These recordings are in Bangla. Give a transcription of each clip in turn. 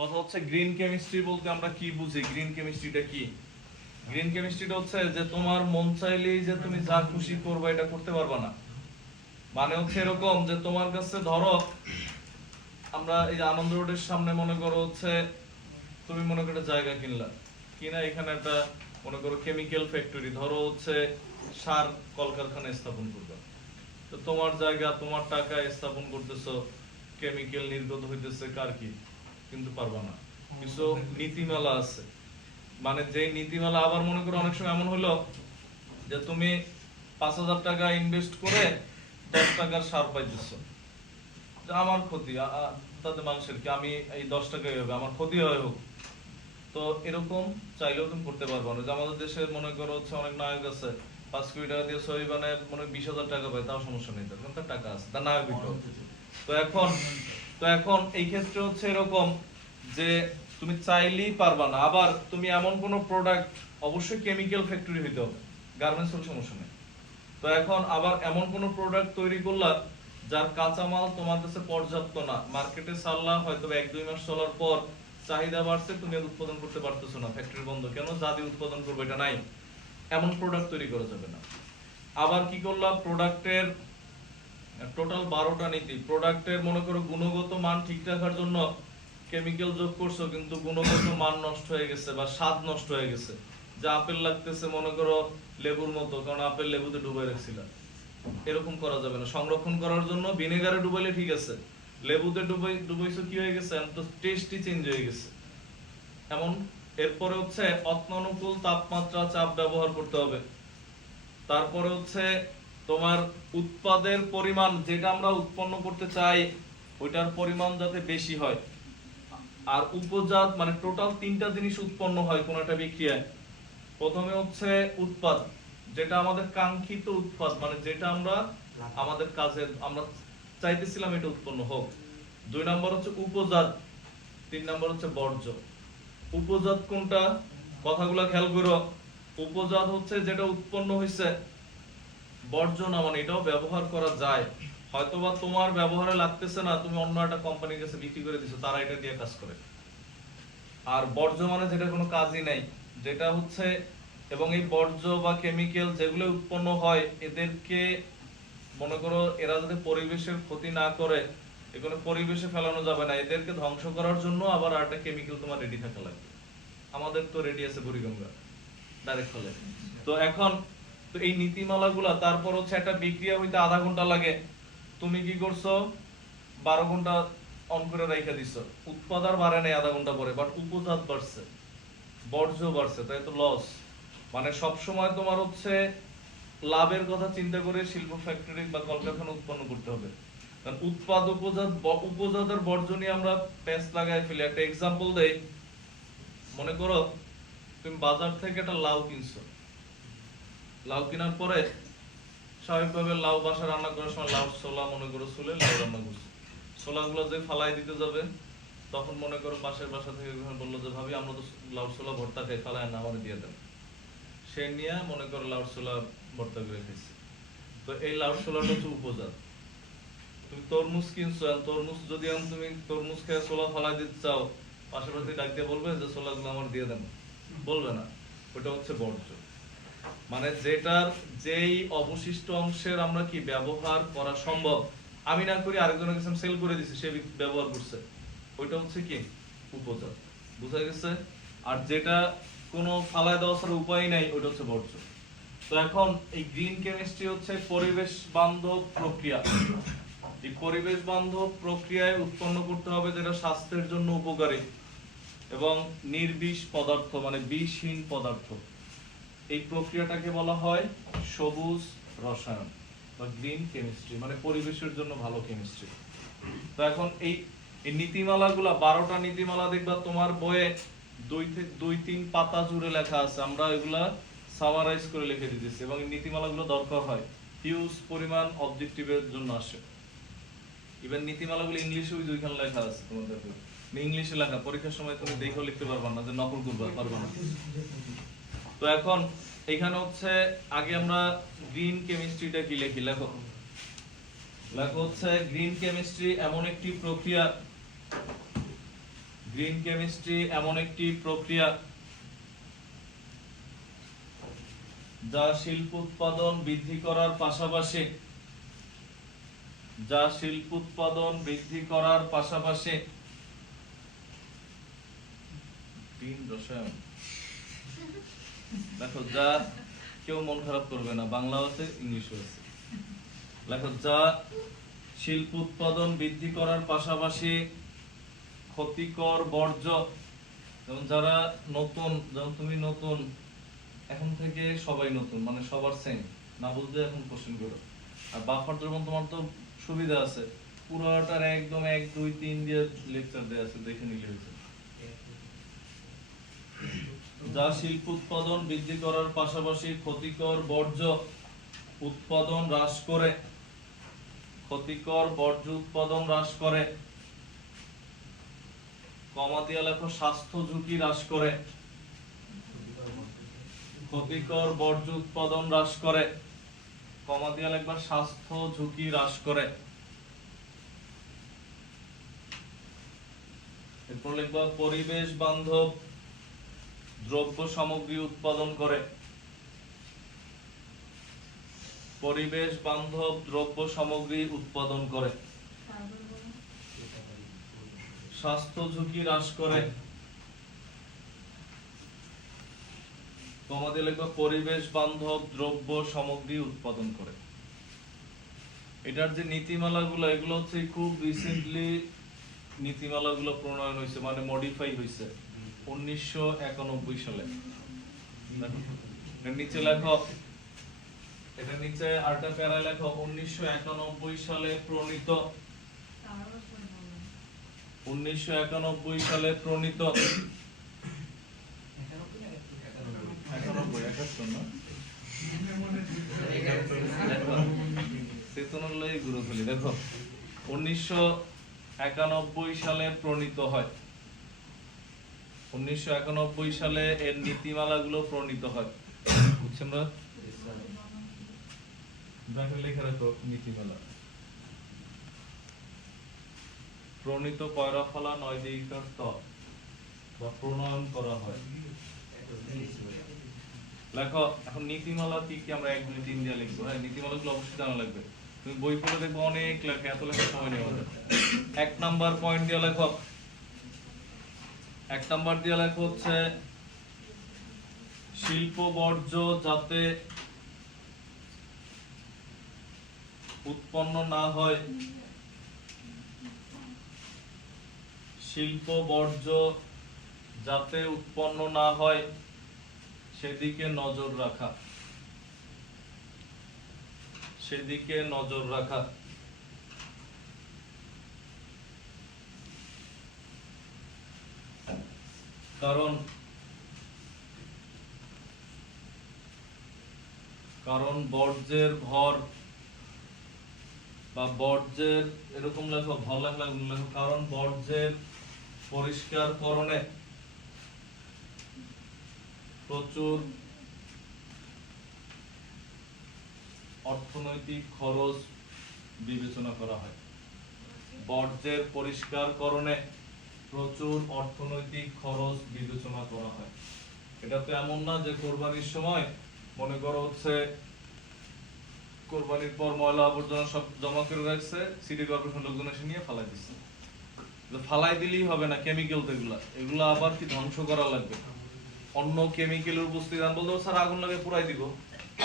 কথা হচ্ছে গ্রিন কেমিস্ট্রি বলতে আমরা কি বুঝি, গ্রিন কেমিস্ট্রিটা কি? গ্রিন কেমিস্ট্রিটা হচ্ছে যে তোমার মন চাইলেই যে তুমি যা খুশি করবে এটা করতে পারবে না। মানে হচ্ছে এরকম যে তোমার কাছে ধরো আমরা এই যে আনন্দ রোডের সামনে মনে করো হচ্ছে তুমি মনে করো জায়গা কিনা এখানে একটা মনে করো কেমিক্যাল ফ্যাক্টরি ধরো হচ্ছে সার কলকারখানা স্থাপন করবে। তো তোমার জায়গা তোমার টাকায় স্থাপন করতেছো, কেমিক্যাল নির্গত হইতেছে কার কি, কিন্তু পারবা না। কিছু নীতিমালা আছে, মানে যে নীতিমালা আবার মনে করো অনেক সময় এমন হলো যে তুমি 5,000 টাকা ইনভেস্ট করে 10 টাকার সার পাইতেছো, আমার ক্ষতি তাতে মানুষের কি, আমি এই 10 টাকাই হবে আমার ক্ষতি হয় হোক। তো এরকম চাইলেও তুমি করতে পারবো না। যে আমাদের দেশে মনে করো হচ্ছে অনেক নায়ক আছে 5 কোটি টাকা দিয়ে ছবি বানায় মনে 20,000 টাকা পায়, তাও সমস্যা নেই, তার টাকা আছে, তার নায়ক হইতো। তো এখন এই ক্ষেত্রে হচ্ছে এরকম যে তুমি চাইলেই পারবা না। আবার তুমি এমন কোন প্রোডাক্ট, অবশ্যই কেমিক্যাল ফ্যাক্টরি হইতে হবে, গার্মেন্টস হলে সমস্যা নেই। তো এখন আবার এমন কোন প্রোডাক্ট তৈরি করলা যার কাঁচামাল তোমার কাছে পর্যাপ্ত না, মার্কেটে ছাড়লা হয়তো 1-2 মাস চলার পর চাহিদা বাড়ছে, তুমি উৎপাদন করতে পারতেছো না, ফ্যাক্টরি বন্ধ, কেন? যা দিয়ে উৎপাদন করবে এটা নাই, এমন প্রোডাক্ট তৈরি করা যাবে না। আবার কি করলা, প্রোডাক্টের টোটাল 12টা নীতি, প্রোডাক্টের মনে করো গুণগত মান ঠিক রাখার জন্য কেমিক্যাল যোগ করছো, কিন্তু গুণগত মান নষ্ট হয়ে গেছে বা স্বাদ নষ্ট হয়ে গেছে। যে আপেল লাগতেছে মনে করো লেবুর মতো, কারণ আপেল লেবুতে ডুবাই রাখছিল, এরকম করা যাবে না। সংরক্ষণ করার জন্য ভিনেগারে ডুবাইলে ঠিক আছে, লেবুতে ডুবাইছো কি হয়ে গেছে, তো টেস্টই চেঞ্জ হয়ে গেছে এমন। এরপরে হচ্ছে অত্যানুকূল তাপমাত্রা চাপ ব্যবহার করতে হবে। তারপরে হচ্ছে তোমার উৎপাদের পরিমাণ, যেটা আমরা উৎপন্ন করতে চাই ওইটার পরিমাণ যাতে বেশি হয়। আর উপজাত মানে টোটাল 3টা জিনিস উৎপন্ন হয় কোন একটা বিক্রিয়ায়। প্রথমে হচ্ছে উৎপাদ, যেটা আমাদের কাঙ্ক্ষিত উৎপাদ, মানে যেটা আমরা আমাদের কাজে আমরা চাইতেছিলাম এটা উৎপন্ন হোক। 2 নম্বর হচ্ছে উপজাত, 3 নম্বর হচ্ছে বর্জ্য। উপজাত কোনটা, কথাগুলো খেয়াল করো। উপজাত হচ্ছে যেটা উৎপন্ন হয়েছে, বর্জ্য না মানে এটাও ব্যবহার করা যায়, হয়তোবা তোমার ব্যবহারে লাগতেছে না, তুমি অন্য একটা কোম্পানির কাছে বিক্রি করে দিছো, তারা এটা দিয়ে কাজ করে। আর বর্জ্য মানে যেটা কোনো কাজই নাই, যেটা হচ্ছে, এবং এই বর্জ্য বা কেমিক্যাল যেগুলো উৎপন্ন হয় এদেরকে মনে করো এরা যদি পরিবেশের ক্ষতি না করে, এগুলো পরিবেশে ফেলানো যাবে না, এদেরকে ধ্বংস করার জন্য আবার একটা কেমিক্যাল তোমার রেডি থাকা লাগবে। আমাদের তো রেডি আছে বুড়িগঙ্গা ডাইরেক্ট ফেলে। তো এখন তো এই নীতিমালাগুলা, তারপর হচ্ছে একটা বিক্রিয়া হইতে আধা ঘন্টা লাগে, তুমি কি করছো 12 ঘন্টা অন করে রাইখা দিছো, উৎপাদ আর বাড়ে নাই আধা ঘন্টা পরে, বাট উপজাত বাড়ছে, বর্জ্য বাড়ছে, তাই তো লস। মানে সব সময় তোমার হচ্ছে লাভের কথা চিন্তা করে শিল্প ফ্যাক্টরি বা কলকারখানা উৎপন্ন করতে হবে। কারণ উৎপাদ উপজাতের বর্জ্য নিয়ে আমরা প্যাচ লাগাই ফেলি। একটা এক্সাম্পল দেই, মনে করো তুমি বাজার থেকে একটা লাউ কিনছো, লাউ কেনার পরে স্বাভাবিকভাবে লাউ বাসা রান্না করার সময় লাউ ছোলা মনে করো চুলে লাউ রান্না করছো, ছোলাগুলো যে ফালাই দিতে যাবে, তখন মনে করো পাশের বাসা থেকে বললো যে ভাবি আমরা তো লাউ ছোলা ভর্তা খাই, ফালায় না আমাদের দিয়ে দেন। সে নিয়ে মনে করো লাউ ছোলা ভর্তা করে খাইছে। তো এই লাউ ছোলাটা হচ্ছে উপজাত। তুমি তরমুজ কিনছো, তরমুজ যদি তুমি তরমুজ খেয়ে ছোলা ফালাই দিতে চাও, পাশাপাশি ডাক দিয়ে বলবে যে ছোলাগুলো আমার দিয়ে দেন, বলবে না, ওটা হচ্ছে বর্জ্য। মানে যেটার যেই অবশিষ্ট অংশের আমরা কি ব্যবহার করা সম্ভব, আমি না করি আরেকজনের কাছে সেল করে দিছি, সে ব্যবহার করছে, ওইটা হচ্ছে কি উপজাত। বুঝা গেছে? আর যেটা কোনো ফালায় দেওয়া ছাড়া উপায় নাই, ওইটা হচ্ছে বর্জ্য। তো এখন এই গ্রিন কেমিস্ট্রি হচ্ছে পরিবেশ বান্ধব প্রক্রিয়া। এই পরিবেশ বান্ধব প্রক্রিয়ায় উৎপন্ন করতে হবে যেটা স্বাস্থ্যের জন্য উপকারী এবং নির্বিষ পদার্থ, মানে বিষহীন পদার্থ। এই প্রক্রিয়াটাকে বলা হয় সবুজ রসায়ন বা গ্রিন কেমিস্ট্রি, মানে পরিবেশের জন্য ভালো কেমিস্ট্রি। তো এখন এই নীতিমালাগুলা 12টা নীতিমালা দেখবা তোমার বইয়ে 2-3 পাতা জুড়ে লেখা আছে, আমরা এগুলা সামারাইজ করে লিখে দিতেছি, এবং এই নীতিমালাগুলো দরকার হয় হিউজ পরিমাণ অবজেক্টিভের জন্য আসে। ইভেন নীতিমালাগুলো ইংলিশে ওই 2খান লেখা আছে তোমাদের, ইংলিশে লেখা, পরীক্ষার সময় তুমি দেখেও লিখতে পারবা না, যে নকল করবা পারবা না। তো এখন এখানে হচ্ছে আগে আমরা গ্রিন কেমিস্ট্রিটা কি লিখি, লেখো হচ্ছে গ্রিন কেমিস্ট্রি এমন একটি প্রক্রিয়া গ্রিন কেমিস্ট্রি এমন একটি প্রক্রিয়া যা শিল্প উৎপাদন বৃদ্ধি করার পাশাপাশি গ্রিন রসায়ন, দেখো যা, কেউ মন খারাপ করবে না, বাংলা আছে ইংলিশও আছে। দেখো যা শিল্প উৎপাদন বৃদ্ধি করার পাশাপাশি ক্ষতিকর বর্জ্য, যেমন যারা নতুন, যেমন তুমি নতুন, এখন থেকে সবাই নতুন, মানে সবার সেম, না বুঝলে এখন কোশ্চেন করো। আর বাফার যেমন তোমার তো সুবিধা আছে, পুরোটার একদম 1 2 3 দিয়ে লেকচার দেয়া আছে, দেখে নিলে হয়েছে। যা শিল্প উৎপাদন বৃদ্ধি করার পাশাপাশি ক্ষতিকর বর্জ্য উৎপাদন হ্রাস করে, কমা দিয়ে লেখো স্বাস্থ্য ঝুঁকি হ্রাস করে, ক্ষতিকর বর্জ্য উৎপাদন হ্রাস করে, কমা দিয়ে লিখবা স্বাস্থ্য ঝুঁকি হ্রাস করে। এরপর লিখবা পরিবেশ বান্ধব দ্রব্য সামগ্রী উৎপাদন করে, পরিবেশ বান্ধব দ্রব্য সামগ্রী উৎপাদন করে, স্বাস্থ্য ঝুঁকি হ্রাস করে, কমা দিয়ে লিখবা পরিবেশ বান্ধব দ্রব্য সামগ্রী উৎপাদন করে। এটার যে নীতিমালাগুলো, এগুলো হচ্ছে খুব রিসেন্টলি নীতিমালাগুলো প্রণয়ন হয়েছে, মানে মডিফাই হয়েছে 1991 সালে। এর নিচে লেখো, এটা নিচে আরেকটা প্যারা লেখো 1991 সালে প্রণীত, 1991 সালে প্রণীত, 91 না চেতনালয় গুরুথলি, দেখো 1991 সালে প্রণীত হয়, 1991 সালে এর নীতিমালাগুলো প্রণীত হয়, বুঝছেন না? দেখো লেখা রাখো নীতিমালা প্রণীত পয়রাফলা 9 দিককার স্তর বা প্রণয়ন করা হয়। লেখো এখন নীতিমালা কি কি আমরা 1 2 3 দিয়ে লিখবো। হ্যাঁ, নীতিমালাগুলো অবশ্যই জানা লাগবে, তুমি বই পড়ে দেখবো অনেক লেখা, এত লেখা সময় নেই আমাদের। 1 নাম্বার পয়েন্ট দিয়ে লেখো, 1 নাম্বার দিয়ে লেখো হচ্ছে শিল্প বর্জ্য যাতে উৎপন্ন না হয়, শিল্প বর্জ্য যাতে উৎপন্ন না হয় সেদিকে নজর রাখা, সেদিকে নজর রাখা। কারণ বর্জ্যের ভর বা বর্জ্যের, এরকম লেখো, ভর লেখা লেখো, কারণ বর্জ্যের পরিষ্কারকরণে প্রচুর অর্থনৈতিক খরচ বিবেচনা করা হয়, বর্জ্যের পরিষ্কারকরণে প্রচুর অর্থনৈতিক খরচ বিবেচনা করা হয়। এটা তো এমন না যে কোরবানির সময় মনে করো হচ্ছে কোরবানির পর ময়লা আবর্জনা সব জমা করে রাখছে, সিটি কর্পোরেশন লোকজন এসে নিয়ে ফালাই দিচ্ছে। ফালাই দিলেই হবে না, কেমিক্যাল তো এগুলো আবার কি ধ্বংস করা লাগবে, অন্য কেমিক্যালের উপস্থিতি। আমি বলতে স্যার আগুন লাগে পোড়াই দিব,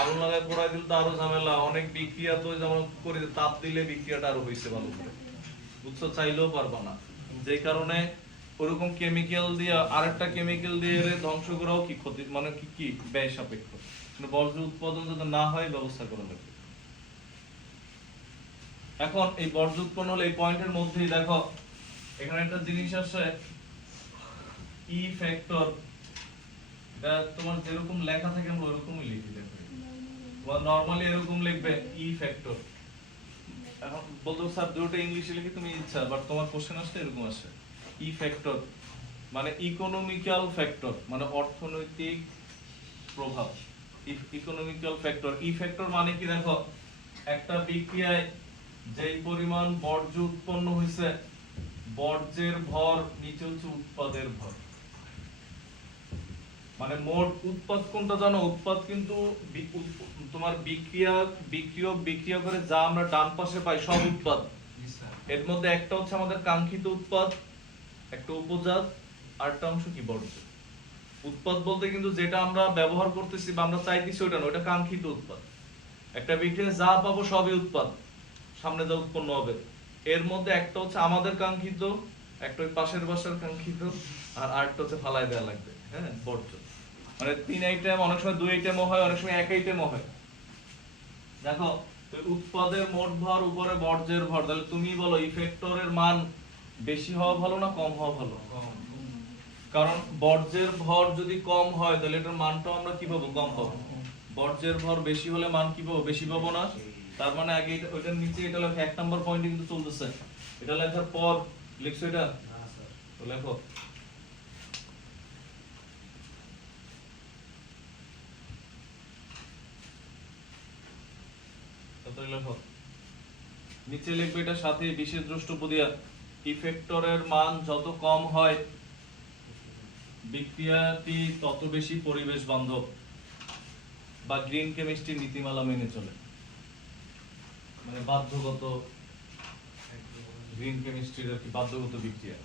আগুন লাগায় পোড়াই দিলে তো আরো ঝামেলা, অনেক বিক্রিয়া তো যেমন করে তাপ দিলে বিক্রিয়াটা আরো হয়েছে ভালো করে, বুঝছো, চাইলেও পারবা না। যে কারণে ওরকম কেমিক্যাল দিয়ে আরেকটা কেমিক্যাল দিয়ে ধ্বংস করাও কি ক্ষতি, মানে কি ব্যয় সাপেক্ষ, বর্জ্য উৎপাদন যাতে না হয় ব্যবস্থা করা লাগবে। এখন এই বর্জ্য উৎপন্ন হলে এই পয়েন্টের মধ্যেই দেখো এখানে একটা জিনিস আছে ই ফ্যাক্টর, এটা তোমার যেরকম লেখা থাকে আমরা ওরকমই লিখি, দেখো তোমার নরমালি এরকম লিখবে ই ফ্যাক্টর। এখন বলতো স্যার দুটো ইংলিশে লিখে তুমি ইচ্ছা, বাট তোমার কোশ্চেন আসলে এরকম আসে ই ফ্যাক্টর মানে ইকোনমিক্যাল ফ্যাক্টর, মানে অর্থনৈতিক প্রভাব। ইকোনমিক্যাল ফ্যাক্টর, ই ফ্যাক্টর মানে কি, দেখো একটা বিক্রিয়ায় যেই পরিমাণ বর্জ্য উৎপন্ন হয়েছে বর্জ্যের ভর নিচে হচ্ছে উৎপাদের ভর। মানে মোট উৎপাদ কোনটা জানো? উৎপাদ কিন্তু তোমার বিক্রিয়া করে যা আমরা ডান পাশে পাই সব উৎপাদ। এর মধ্যে একটা হচ্ছে আমাদের কাঙ্ক্ষিত উৎপাদ, একটা উপজাত, আরেকটা অংশ কি বর্জ্য। উৎপাদ বলতে কিন্তু যেটা আমরা ব্যবহার করতেছি বা আমরা চাইতেছি ওটা না, ওটা কাঙ্ক্ষিত উৎপাদ। একটা বিক্রিয়া যা পাবো সবই উৎপাদ, সামনে যা উৎপন্ন হবে। এর মধ্যে একটা হচ্ছে আমাদের কাঙ্ক্ষিত, একটা ওই পাশের বাসার কাঙ্ক্ষিত, আর আরেকটা হচ্ছে ফালায় দেওয়া লাগবে, হ্যাঁ, বর্জ্য। মানে 3 আইটেম, অনেক সময় 2 আইটেমও হয়, অনেক সময় 1 আইটেমও হয়। দেখো উৎপাদের মোট ভর উপরে বর্জ্যের ভর, তাহলে তুমি বলো ইফেক্টরের মান বেশি হওয়া ভালো না কম হওয়া ভালো? কারণ বর্জ্যের ভর যদি কম হয় তাহলে এটার মানটাও আমরা কি পাবো? কম পাবো। বর্জ্যের ভর বেশি হলে মান কি পাবো? বেশি পাবো না? তার মানে আগে ওইটার নিচে এটা লেখো, 1 নাম্বার পয়েন্টে কিন্তু চলতেছে। এটা লেখার পর লিখছো এটা? না স্যার। তো লেখো। তারপরে লেখো নিচে লিখবে এটা সাথে বিশেষ দ্রষ্টব্য দিয়া, ইফেক্টরের মান যত কম হয় বিক্রিয়াটি তত বেশি পরিবেশ বান্ধব বা গ্রিন কেমিস্ট্রির নীতিমালা মেনে চলে। মানে বাধ্যগত গ্রিন কেমিস্ট্রির আর কি বাধ্যগত বিক্রিয়া।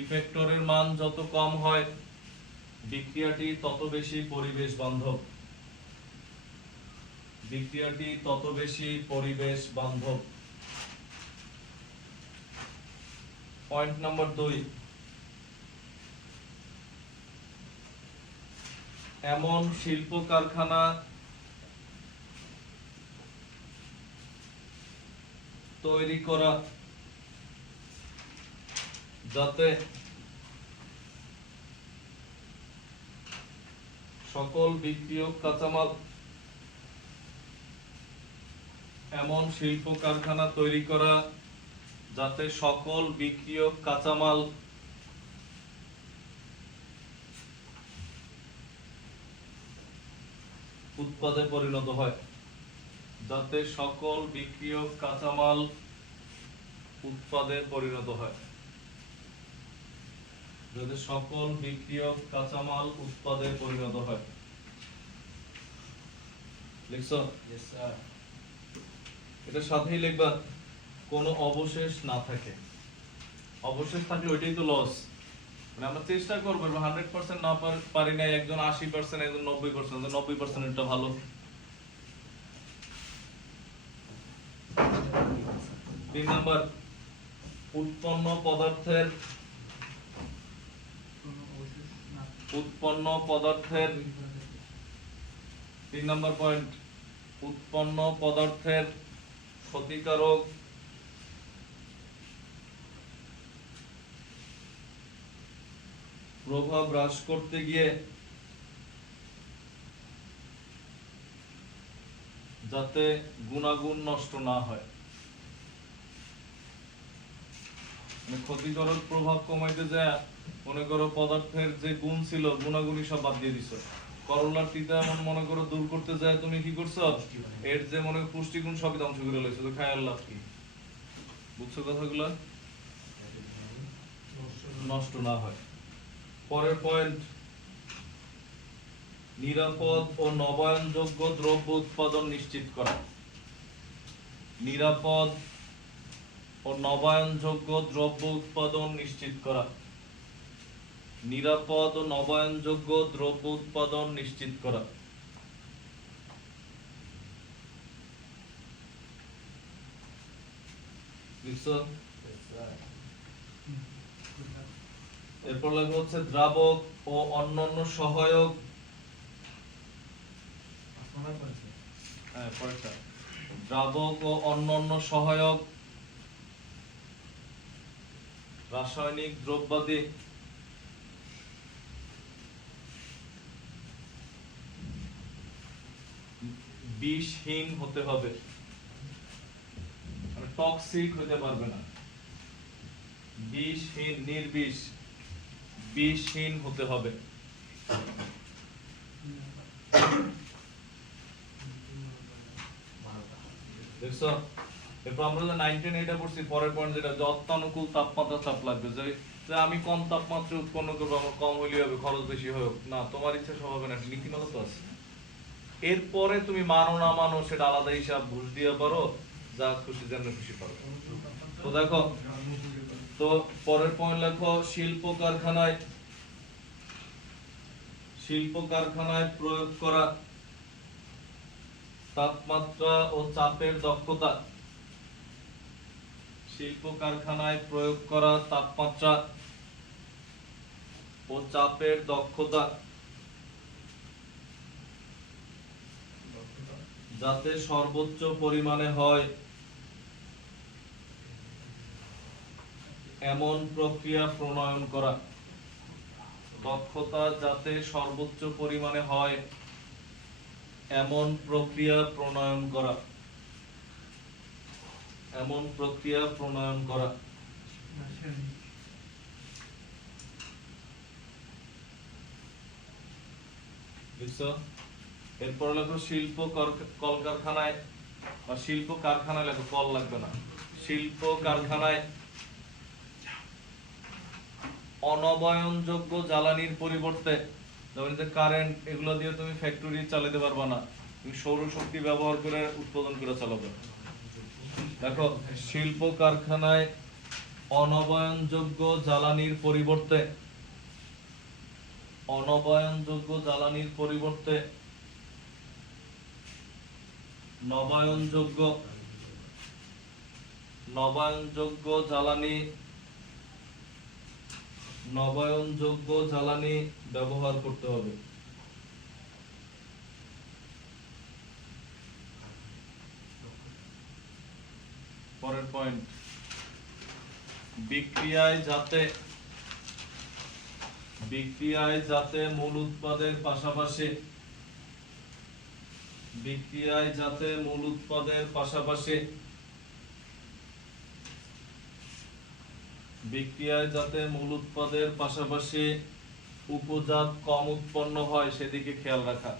ইফেক্টরের মান যত কম হয় বিক্রিয়াটি তত বেশি পরিবেশ বান্ধব, বিক্রিয়াটি তত বেশি পরিবেশ বান্ধব। পয়েন্ট নাম্বার 2, এমন শিল্প কারখানা তৈরি করা যাতে সকল বিক্রিয়ক কাঁচামাল, এমন শিল্প কারখানা তৈরি করা যাতে সকল বিক্রিয়ক কাঁচামাল উৎপাদে পরিণত হয়, যাতে সকল বিক্রিয়ক কাঁচামাল উৎপাদে পরিণত হয়, যাতে সকল বিক্রিয়ক কাঁচামাল উৎপাদে পরিণত হয়। লিখছো? Yes sir. এটার সাথেই লিখবা কোনো অবশেষ না থাকে। অবশেষ থাকলে ওইটাই তো লস। মানে আমরা চেষ্টা করবো 100% না পারি না, একজন 80%, একজন 90%, 90% এটা ভালো। 3 নাম্বার, উৎপন্ন পদার্থের 3 নাম্বার পয়েন্ট, উৎপন্ন পদার্থের ক্ষতিকারক প্রভাব হ্রাস করতে গিয়ে যাতে গুণাগুণ নষ্ট না হয়। মানে ক্ষতিকারক প্রভাব কমাইতে যায় মনে করো পদার্থের যে গুণ ছিল গুণাগুণই সব বাদ দিয়ে দিছো। করলার তিতা মনে করো দূর করতে যায় তুমি কি করছো? এর যে মনে পুষ্টিগুণ সবই ধ্বংস করে লইছো, তো খায় লাভ কি? বুঝছো কথাগুলো? নষ্ট না হয়। পরের পয়েন্ট, নিরাপদ ও নবায়নযোগ্য দ্রব্য উৎপাদন নিশ্চিত করা। নিরাপদ ও নবায়নযোগ্য দ্রব্য উৎপাদন নিশ্চিত করা। নিরাপদ ও নবায়নযোগ্য দ্রব্য উৎপাদন নিশ্চিত করা। এরপর লেখা হচ্ছে দ্রাবক ও অন্যান্য সহায়ক, দ্রাবক ও অন্যান্য সহায়ক রাসায়নিক দ্রব্যাদি বিষহীন হতে হবে, টক্সিক হতে পারবে না, বিষহীন, নির্বিষ, বিষহীন হতে হবে। দেখছো এরপর আমরা যে 9 এটা পড়ছি পরের পয়েন্ট যেটা যে অত্যানুকূল তাপমাত্রা চাপ লাগবে, যে আমি কম তাপমাত্রা উৎপন্ন করবো, আমার কম হইলেই হবে, খরচ বেশি হোক না, তোমার ইচ্ছা সব হবে না, নীতিমালা তো আছে। এরপরে তুমি মানো না মানো সেটা আলাদা হিসাব, ঘুষ দিয়ে পারো, যা খুশি যেন খুশি পারো। তো দেখো, তো পরের পয়েন্ট লেখো, শিল্প কারখানায় প্রয়োগ করা তাপমাত্রা ও চাপের দক্ষতা। শিল্প কারখানায় প্রয়োগ করা তাপমাত্রা ও চাপের দক্ষতা যাতে সর্বোচ্চ পরিমাণে হয় এমন প্রক্রিয়া প্রণয়ন করা। দক্ষতা যাতে সর্বোচ্চ পরিমাণে হয় এমন প্রক্রিয়া প্রণয়ন করা। এমন প্রক্রিয়া প্রণয়ন করা। বুঝছো? এরপর লেখো শিল্প কলকারখানায়, বা শিল্প কারখানায় লেখো, কল লাগবে না। শিল্প কারখানায় অনবায়নযোগ্য জ্বালানির পরিবর্তে, যেমন যে কারেন্ট, এগুলো দিয়ে তুমি ফ্যাক্টরি চালাতে পারবা না, তুমি সৌরশক্তি ব্যবহার করে উৎপাদন করে চালাবে। দেখো, শিল্প কারখানায় অনবায়নযোগ্য জ্বালানির পরিবর্তে, অনবায়নযোগ্য জ্বালানির পরিবর্তে নবায়নযোগ্য জ্বালানি ব্যবহার করতে হবে। পরের পয়েন্ট, বিক্রিয়ায় যাতে মূল উৎপাদের পাশাপাশি উপজাত কম উৎপন্ন হয় সেদিকে খেয়াল রাখা।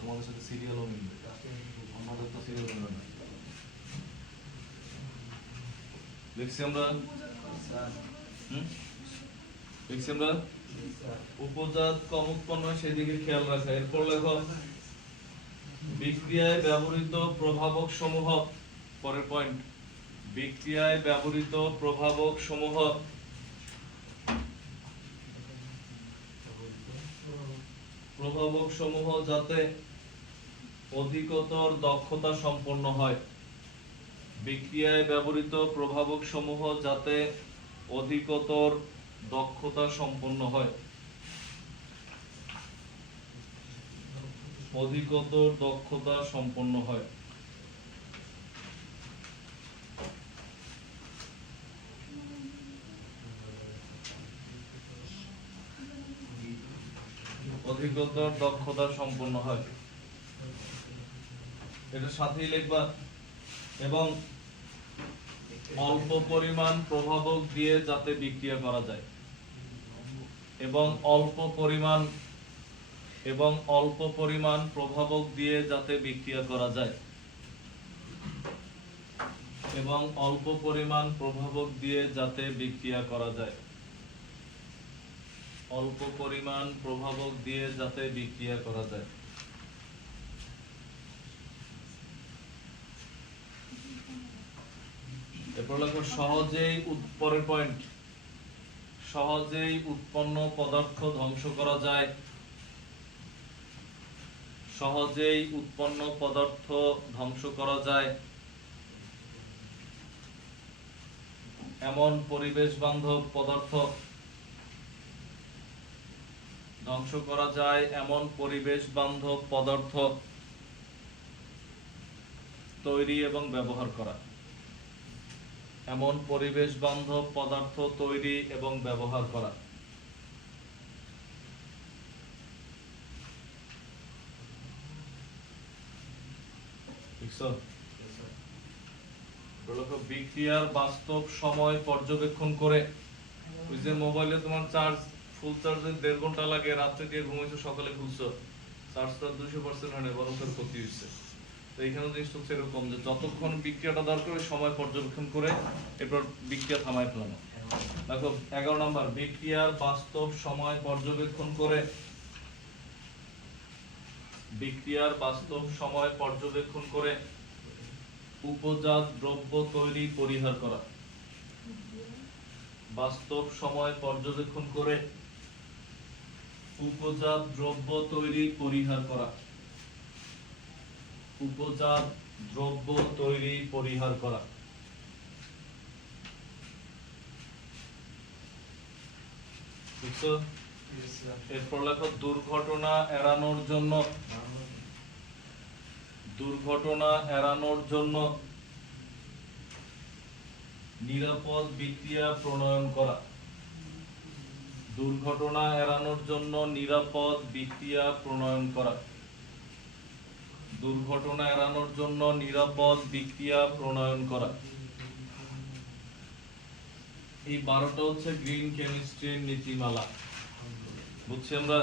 তোমাদের সাথে সিরিয়ালও মিলবে, আমাদের তো সিরিয়াল মিলবে না। দেখছি আমরা উপজাত কম উৎপন্ন সেদিকে খেয়াল রাখা। এরপর লেখো, বিক্রিয়ায় ব্যবহৃত প্রভাবক সমূহ। পরের পয়েন্ট, বিক্রিয়ায় ব্যবহৃত প্রভাবক সমূহ যাতে অধিকতর দক্ষতা সম্পন্ন হয়। বিক্রিয়ায় ব্যবহৃত প্রভাবক সমূহ যাতে অধিকতর দক্ষতা সম্পন্ন হয়। অধিকতর দক্ষতা সম্পন্ন হয়। অধিকতর দক্ষতা সম্পন্ন হয়, এটা সাথেই লিখবা। এবং অল্প পরিমাণ প্রভাবক দিয়ে যাতে বিক্রিয়া করা যায়, এবং অল্প পরিমাণ প্রভাবক দিয়ে যাতে বিক্রিয়া করা যায়, এবং অল্প পরিমাণ প্রভাবক দিয়ে যাতে বিক্রিয়া করা যায়, অল্প পরিমাণ প্রভাবক দিয়ে যাতে বিক্রিয়া করা যায়। এরপর লেখো, পরের পয়েন্ট, সহজেই উৎপন্ন পদার্থ ধ্বংস করা যায়। সহজেই উৎপন্ন পদার্থ ধ্বংস করা যায় এমন পরিবেশ বান্ধব পদার্থ তৈরি এবং ব্যবহার করা। এমন পরিবেশ বান্ধব পদার্থ তৈরি এবং ব্যবহার করা। বুঝছো? বিক্রিয়ার বাস্তব সময় পর্যবেক্ষণ করে, ওই যে মোবাইলে তোমার চার্জ ফুল চার্জে 1.5 ঘন্টা লাগে, রাত্রে দিয়ে ঘুমাইছো সকালে খুলছো, চার্জটা 200% হয় না, বরং তার ক্ষতি হচ্ছে। তো এইখানে জিনিসটা হচ্ছে এরকম যে যতক্ষণ বিক্রিয়াটা দরকার ওই সময় পর্যবেক্ষণ করে এরপর বিক্রিয়া থামায় ফেলানো। দেখো 11 নম্বর, বিক্রিয়ার বাস্তব সময় পর্যবেক্ষণ করে, বিক্রিয়ার বাস্তব সময় পর্যবেক্ষণ করে উপজাত দ্রব্য তৈরি পরিহার করা। বাস্তব সময় পর্যবেক্ষণ করে উপজাত দ্রব্য তৈরি পরিহার করা। উপজাত দ্রব্য তৈরি পরিহার করা। বুঝছো? এরপর লেখো দুর্ঘটনা এড়ানোর জন্য, দুর্ঘটনা এড়ানোর জন্য নিরাপদ বিক্রিয়া প্রণয়ন করা। দুর্ঘটনা এড়ানোর জন্য নিরাপদ বিক্রিয়া প্রণয়ন করা। দুর্ঘটনা এড়ানোর জন্য নিরাপদ বিক্রিয়া প্রণয়ন করা। এই 12টা হচ্ছে গ্রিন কেমিস্ট্রির নীতিমালা। বুঝছি আমরা?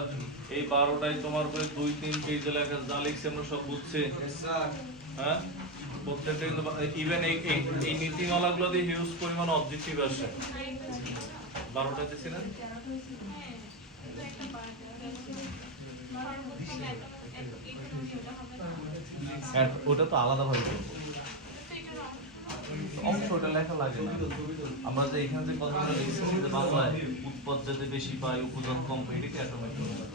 এই 12টাই তোমার বই 2-3 পেজে লেখা, যা লিখছি আমরা সব বুঝছি। হ্যাঁ, প্রত্যেকটা কিন্তু ইভেন এই নীতিমালাগুলো দিয়ে হিউজ পরিমাণ অবজেক্টিভ আসে। 12টা দিছি না? ওটা তো আলাদা ভাবে অংশ, ওটা লেখা লাগে না। আমরা যে এখানে যে কথাগুলো লিখছি যে বাংলায় উৎপদ যাতে বেশি পাই, উপজাত কম পাই, এটা অটোমেটিক